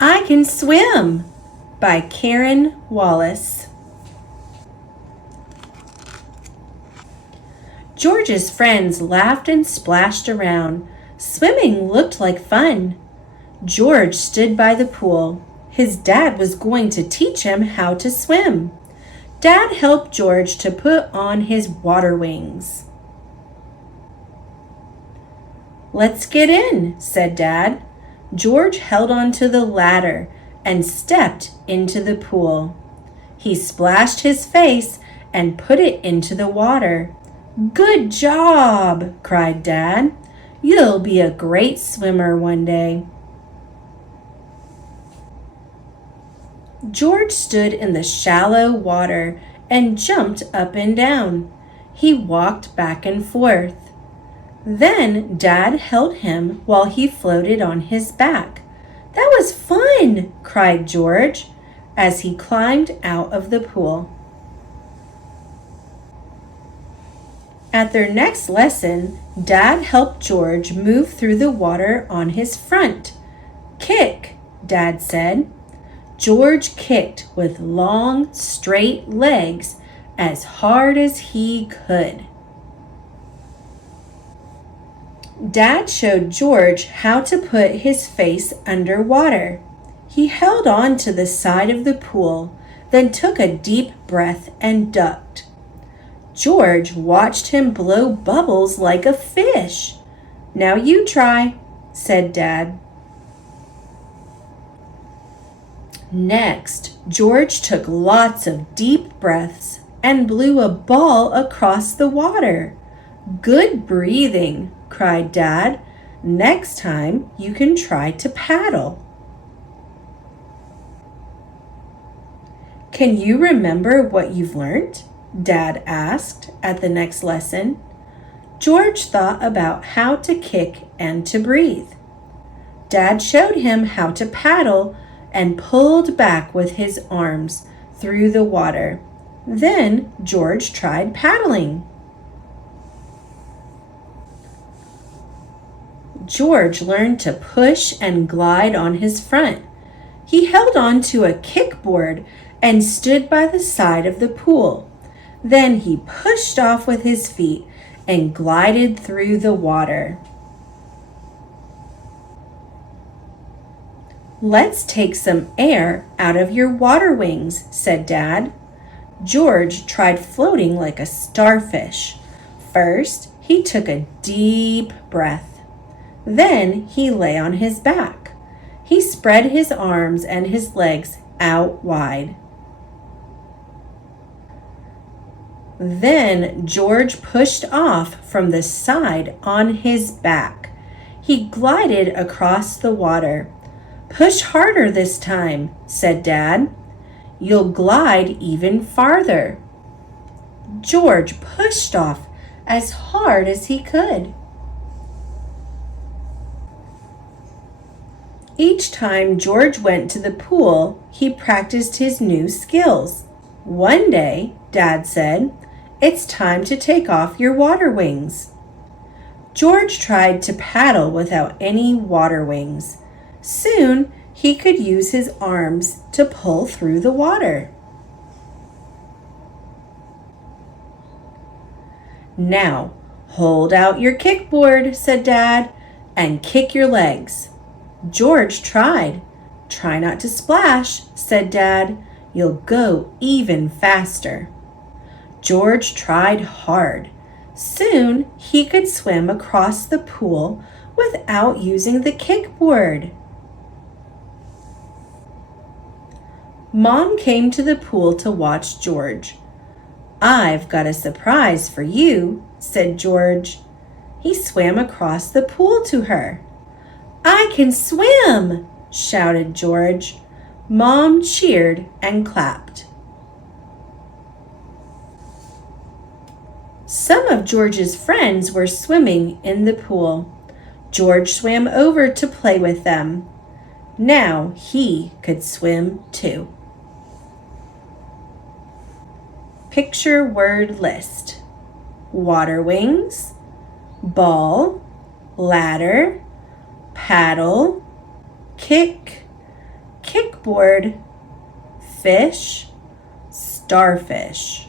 I Can Swim by Karen Wallace. George's friends laughed and splashed around. Swimming looked like fun. George stood by the pool. His dad was going to teach him how to swim. Dad helped George to put on his water wings. "Let's get in," said Dad. George held onto the ladder and stepped into the pool. He splashed his face and put it into the water. "Good job!" cried Dad. "You'll be a great swimmer one day." George stood in the shallow water and jumped up and down. He walked back and forth. Then Dad held him while he floated on his back. "That was fun!" cried George as he climbed out of the pool. At their next lesson, Dad helped George move through the water on his front. "Kick," Dad said. George kicked with long, straight legs as hard as he could. Dad showed George how to put his face underwater. He held on to the side of the pool, then took a deep breath and ducked. George watched him blow bubbles like a fish. "Now you try," said Dad. Next, George took lots of deep breaths and blew a ball across the water. "Good breathing," cried Dad. "Next time you can try to paddle." "Can you remember what you've learned?" Dad asked at the next lesson. George thought about how to kick and to breathe. Dad showed him how to paddle and pulled back with his arms through the water. Then George tried paddling. George learned to push and glide on his front. He held on to a kickboard and stood by the side of the pool. Then he pushed off with his feet and glided through the water. "Let's take some air out of your water wings," said Dad. George tried floating like a starfish. First, he took a deep breath. Then he lay on his back. He spread his arms and his legs out wide. Then George pushed off from the side on his back. He glided across the water. "Push harder this time," said Dad. "You'll glide even farther." George pushed off as hard as he could. Each time George went to the pool, he practiced his new skills. One day, Dad said, "It's time to take off your water wings." George tried to paddle without any water wings. Soon, he could use his arms to pull through the water. "Now, hold out your kickboard," said Dad, "and kick your legs." George tried. "Try not to splash," said Dad. "You'll go even faster." George tried hard. Soon he could swim across the pool without using the kickboard. Mom came to the pool to watch George. "I've got a surprise for you," said George. He swam across the pool to her. "I can swim!" shouted George. Mom cheered and clapped. Some of George's friends were swimming in the pool. George swam over to play with them. Now he could swim too. Picture word list: water wings, ball, ladder, paddle, kick, kickboard. Fish, starfish.